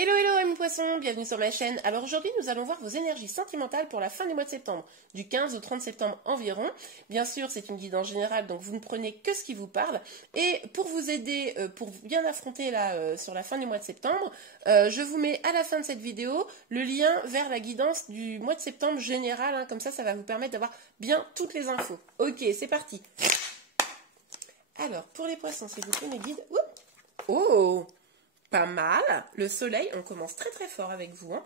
Hello hello amis poissons, bienvenue sur ma chaîne. Alors aujourd'hui nous allons voir vos énergies sentimentales pour la fin du mois de septembre, du 15 au 30 septembre environ. Bien sûr c'est une guidance générale donc vous ne prenez que ce qui vous parle. Et pour vous aider, pour bien affronter là sur la fin du mois de septembre, je vous mets à la fin de cette vidéo le lien vers la guidance du mois de septembre général. Comme ça va vous permettre d'avoir bien toutes les infos. Ok c'est parti. Alors pour les poissons s'il vous plaît mes guides. Oh pas mal, le soleil, on commence très très fort avec vous.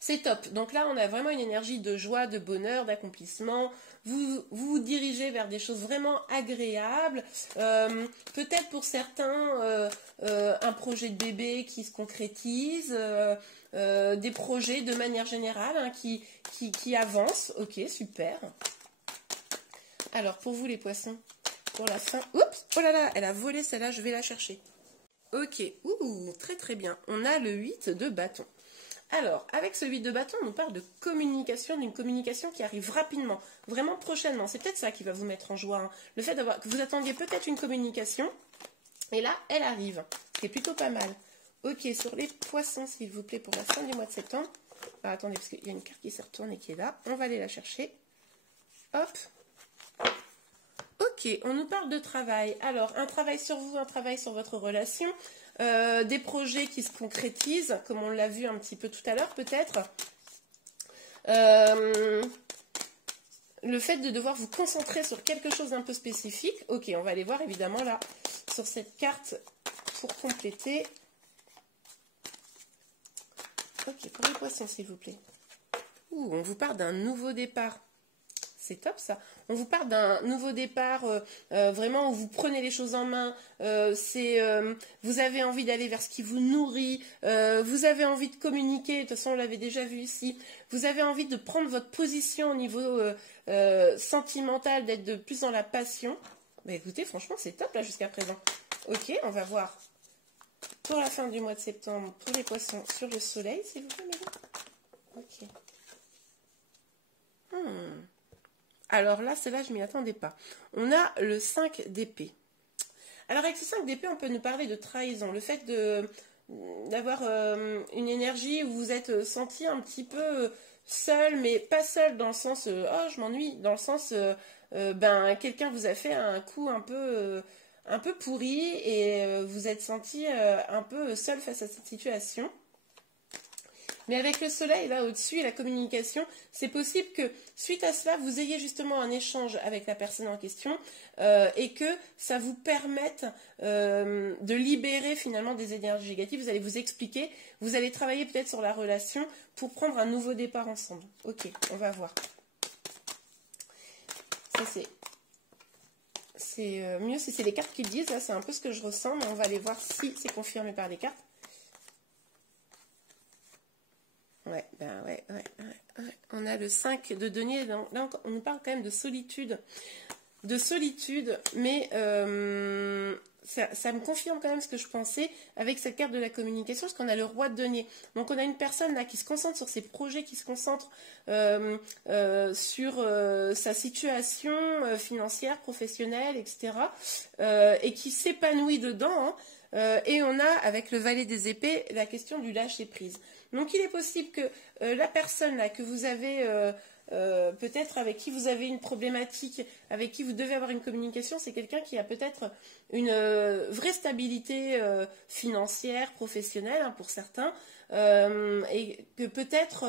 C'est top, donc là on a vraiment une énergie de joie, de bonheur, d'accomplissement. Vous dirigez vers des choses vraiment agréables. Peut-être pour certains, un projet de bébé qui se concrétise, des projets de manière générale qui avancent. Ok, super. Alors pour vous les poissons, pour la fin... Oups, oh là là, elle a volé celle-là, je vais la chercher. Ok, très très bien. On a le 8 de bâton. Alors, avec ce 8 de bâton, on nous parle de communication, d'une communication qui arrive rapidement, vraiment prochainement. C'est peut-être ça qui va vous mettre en joie. Le fait que vous attendiez peut-être une communication, et là, elle arrive. C'est plutôt pas mal. Ok, sur les poissons, s'il vous plaît, pour la fin du mois de septembre. Alors, attendez, parce qu'il y a une carte qui s'est retournée qui est là. On va aller la chercher. Hop. Ok, on nous parle de travail. Alors, un travail sur vous, un travail sur votre relation, des projets qui se concrétisent, comme on l'a vu un petit peu tout à l'heure peut-être. Le fait de devoir vous concentrer sur quelque chose d'un peu spécifique. Ok, on va aller voir évidemment là, sur cette carte pour compléter. Ok, pour les poissons s'il vous plaît. On vous parle d'un nouveau départ. C'est top ça. On vous parle d'un nouveau départ, vraiment où vous prenez les choses en main. Vous avez envie d'aller vers ce qui vous nourrit. Vous avez envie de communiquer. De toute façon, on l'avait déjà vu ici. Vous avez envie de prendre votre position au niveau sentimental, d'être de plus dans la passion. Bah écoutez, franchement, c'est top là jusqu'à présent. Ok, on va voir pour la fin du mois de septembre pour les poissons sur le soleil, s'il vous plaît, mesdames. Ok. Alors là, celle-là, je ne m'y attendais pas. On a le 5 d'épée. Alors avec ce 5 d'épée, on peut nous parler de trahison. Le fait d'avoir une énergie où vous êtes senti un petit peu seul, mais pas seul dans le sens « oh, je m'ennuie », dans le sens quelqu'un vous a fait un coup un peu pourri et vous êtes senti un peu seul face à cette situation. Mais avec le soleil là au-dessus et la communication, c'est possible que suite à cela, vous ayez justement un échange avec la personne en question et que ça vous permette de libérer finalement des énergies négatives. Vous allez vous expliquer, vous allez travailler peut-être sur la relation pour prendre un nouveau départ ensemble. Ok, on va voir. Ça c'est mieux si c'est les cartes qui le disent. Là, c'est un peu ce que je ressens, mais on va aller voir si c'est confirmé par les cartes. Ouais. On a le 5 de denier. Là, on nous parle quand même de solitude. Mais ça me confirme quand même ce que je pensais avec cette carte de la communication, parce qu'on a le roi de denier. Donc on a une personne là qui se concentre sur ses projets, qui se concentre sur sa situation financière, professionnelle, etc. Et qui s'épanouit dedans. Et on a, avec le valet des épées, la question du lâcher-prise. Donc il est possible que la personne là que vous avez, peut-être avec qui vous avez une problématique, avec qui vous devez avoir une communication, c'est quelqu'un qui a peut-être une vraie stabilité financière, professionnelle pour certains, et que peut-être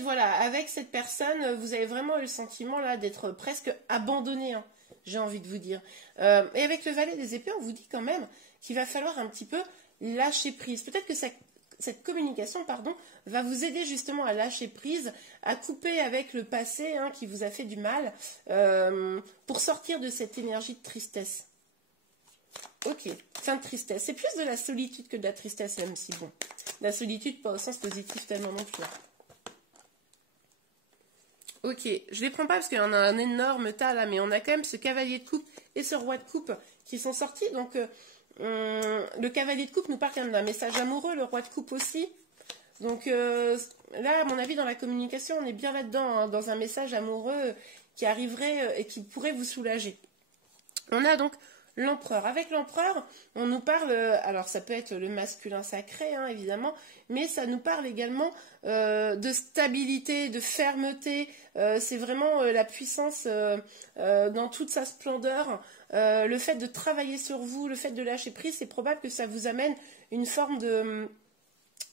voilà, avec cette personne, vous avez vraiment eu le sentiment là d'être presque abandonné, j'ai envie de vous dire. Et avec le valet des épées, on vous dit quand même qu'il va falloir un petit peu lâcher prise. Peut-être que cette communication, va vous aider justement à lâcher prise, à couper avec le passé qui vous a fait du mal, pour sortir de cette énergie de tristesse. Ok, fin de tristesse. C'est plus de la solitude que de la tristesse, même si bon, la solitude pas au sens positif tellement non plus. Ok, je les prends pas parce qu'il y en a un énorme tas là, mais on a quand même ce cavalier de coupe et ce roi de coupe qui sont sortis. Donc le cavalier de coupe nous parle quand même d'un message amoureux, le roi de coupe aussi. Donc là, à mon avis, dans la communication, on est bien là-dedans, dans un message amoureux qui arriverait et qui pourrait vous soulager. On a donc l'empereur. Avec l'empereur, on nous parle, alors ça peut être le masculin sacré, hein, évidemment, mais ça nous parle également de stabilité, de fermeté. C'est vraiment la puissance dans toute sa splendeur. Le fait de travailler sur vous, le fait de lâcher prise, c'est probable que ça vous amène une forme de,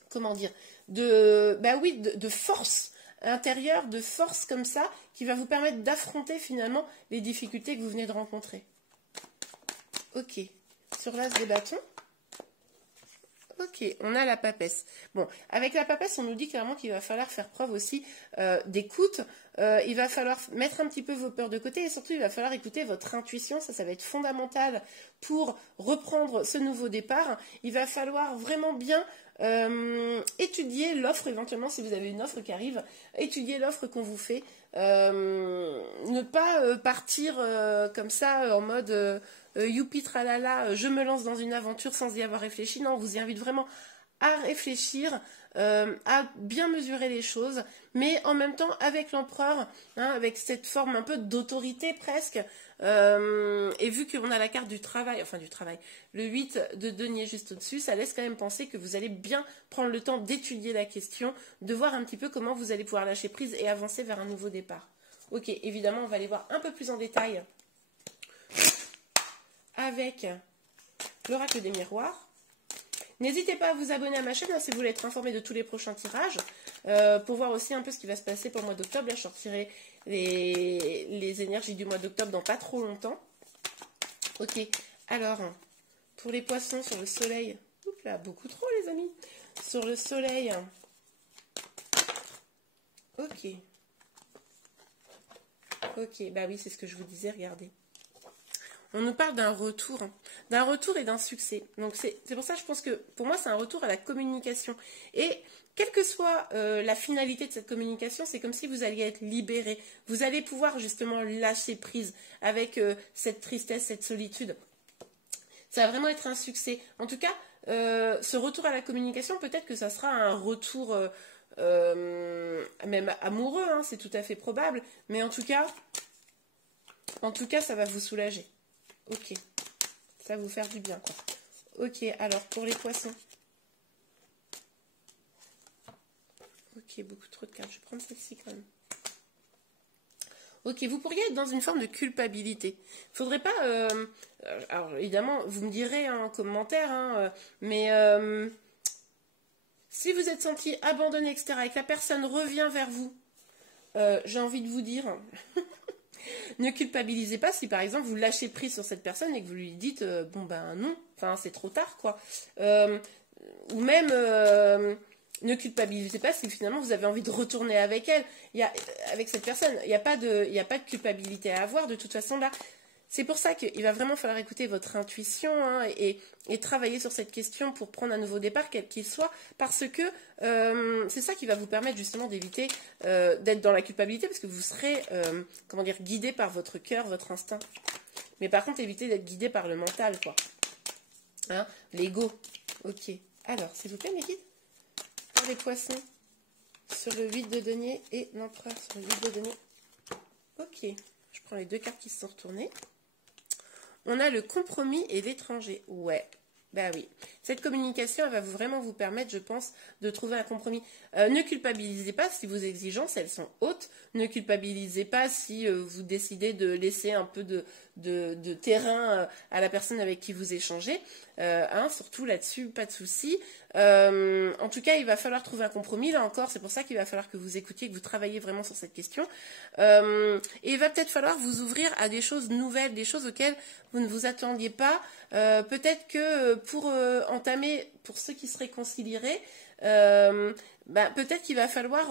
comment dire, de force intérieure, de force comme ça, qui va vous permettre d'affronter finalement les difficultés que vous venez de rencontrer. Ok, sur l'as de bâton. Ok, on a la papesse. Bon, avec la papesse, on nous dit clairement qu'il va falloir faire preuve aussi d'écoute. Il va falloir mettre un petit peu vos peurs de côté et surtout, il va falloir écouter votre intuition. Ça va être fondamental pour reprendre ce nouveau départ. Il va falloir vraiment bien étudier l'offre, éventuellement, si vous avez une offre qui arrive, étudier l'offre qu'on vous fait. Ne pas partir comme ça en mode youpi tralala, je me lance dans une aventure sans y avoir réfléchi. Non, on vous y invite vraiment à réfléchir, à bien mesurer les choses, mais en même temps avec l'empereur, hein, avec cette forme un peu d'autorité presque, et vu qu'on a la carte du travail, enfin du travail, le 8 de denier juste au-dessus, ça laisse quand même penser que vous allez bien prendre le temps d'étudier la question, de voir un petit peu comment vous allez pouvoir lâcher prise et avancer vers un nouveau départ. Ok, évidemment, on va aller voir un peu plus en détail avec l'oracle des miroirs. N'hésitez pas à vous abonner à ma chaîne hein, si vous voulez être informé de tous les prochains tirages, pour voir aussi un peu ce qui va se passer pour le mois d'octobre. Là, je sortirai les énergies du mois d'octobre dans pas trop longtemps. Ok, alors, pour les poissons sur le soleil, oups là, beaucoup trop les amis, sur le soleil, ok, bah oui, c'est ce que je vous disais, regardez. On nous parle d'un retour et d'un succès. Donc c'est pour ça que je pense que pour moi c'est un retour à la communication. Et quelle que soit la finalité de cette communication, c'est comme si vous alliez être libéré. Vous allez pouvoir justement lâcher prise avec cette tristesse, cette solitude. Ça va vraiment être un succès. En tout cas, ce retour à la communication, peut-être que ça sera un retour même amoureux, hein, c'est tout à fait probable. Mais en tout cas, ça va vous soulager. Ok, ça va vous faire du bien, quoi. Ok, alors pour les poissons. Ok, beaucoup trop de cartes. Je vais prendre celle-ci quand même. Ok, vous pourriez être dans une forme de culpabilité. Faudrait pas... alors évidemment, vous me direz en commentaire, hein, mais si vous êtes senti abandonné, etc., et que la personne revient vers vous, j'ai envie de vous dire... Ne culpabilisez pas si par exemple vous lâchez prise sur cette personne et que vous lui dites bon ben non, enfin c'est trop tard quoi. Ou même ne culpabilisez pas si finalement vous avez envie de retourner avec elle. Avec cette personne, il n'y a pas de culpabilité à avoir de toute façon là. C'est pour ça qu'il va vraiment falloir écouter votre intuition hein, et travailler sur cette question pour prendre un nouveau départ, quel qu'il soit, parce que c'est ça qui va vous permettre justement d'éviter d'être dans la culpabilité, parce que vous serez, comment dire, guidé par votre cœur, votre instinct. Mais par contre, évitez d'être guidé par le mental, quoi. Hein, l'ego. Ok. Alors, s'il vous plaît, mes guides, pour les poissons, sur le 8 de denier et l'empereur sur le 8 de denier. Ok. Je prends les deux cartes qui se sont retournées. On a le compromis et l'étranger. Ouais, bah oui. Cette communication, elle va vraiment vous permettre, je pense, de trouver un compromis. Ne culpabilisez pas si vos exigences, elles sont hautes. Ne culpabilisez pas si vous décidez de laisser un peu de terrain à la personne avec qui vous échangez. Hein, surtout là-dessus, pas de souci. En tout cas, il va falloir trouver un compromis. Là encore, c'est pour ça qu'il va falloir que vous écoutiez, que vous travailliez vraiment sur cette question. Et il va peut-être falloir vous ouvrir à des choses nouvelles, des choses auxquelles vous ne vous attendiez pas. Peut-être que pour entamer, pour ceux qui se réconcilieraient, peut-être qu'il va falloir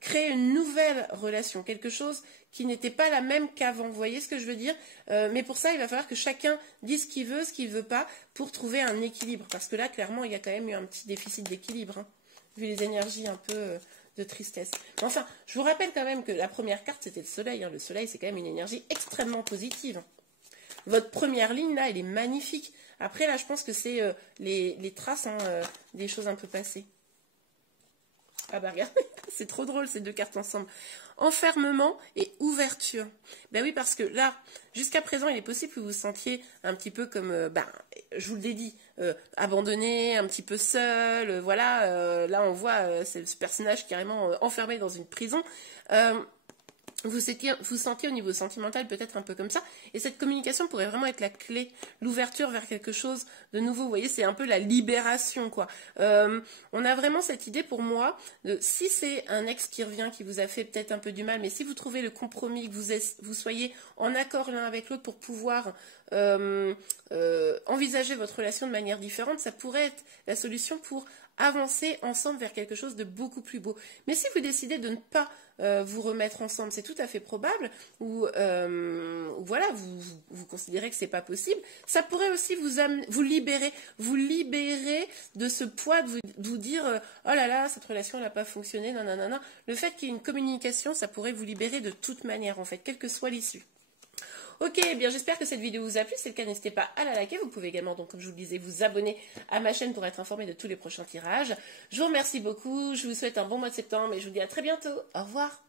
créer une nouvelle relation, quelque chose qui n'était pas la même qu'avant. Vous voyez ce que je veux dire? Mais pour ça, il va falloir que chacun dise ce qu'il veut pas, pour trouver un équilibre. Parce que là, clairement, il y a quand même eu un petit déficit d'équilibre, hein, vu les énergies un peu de tristesse. Mais enfin, je vous rappelle quand même que la première carte, c'était le soleil. Hein. Le soleil, c'est quand même une énergie extrêmement positive. Votre première ligne, là, elle est magnifique. Après, là, je pense que c'est les traces hein, des choses un peu passées. Ah bah regardez, c'est trop drôle ces deux cartes ensemble. Enfermement et ouverture. Ben oui, parce que là, jusqu'à présent, il est possible que vous vous sentiez un petit peu comme, je vous l'ai dit, abandonné, un petit peu seul, voilà. Là, on voit ce personnage carrément enfermé dans une prison. Vous sentiez au niveau sentimental peut-être un peu comme ça, et cette communication pourrait vraiment être la clé, l'ouverture vers quelque chose de nouveau. Vous voyez, c'est un peu la libération, quoi. On a vraiment cette idée pour moi, si c'est un ex qui revient, qui vous a fait peut-être un peu du mal, mais si vous trouvez le compromis, que vous soyez en accord l'un avec l'autre pour pouvoir envisager votre relation de manière différente, ça pourrait être la solution pour avancer ensemble vers quelque chose de beaucoup plus beau. Mais si vous décidez de ne pas vous remettre ensemble, c'est tout à fait probable, ou voilà, vous considérez que c'est pas possible, ça pourrait aussi vous libérer de ce poids de vous dire oh là là, cette relation n'a pas fonctionné, nanana. Le fait qu'il y ait une communication, ça pourrait vous libérer de toute manière, en fait, quelle que soit l'issue. Ok, eh bien j'espère que cette vidéo vous a plu. Si c'est le cas, n'hésitez pas à la liker. Vous pouvez également, donc, comme je vous le disais, vous abonner à ma chaîne pour être informé de tous les prochains tirages. Je vous remercie beaucoup. Je vous souhaite un bon mois de septembre et je vous dis à très bientôt. Au revoir.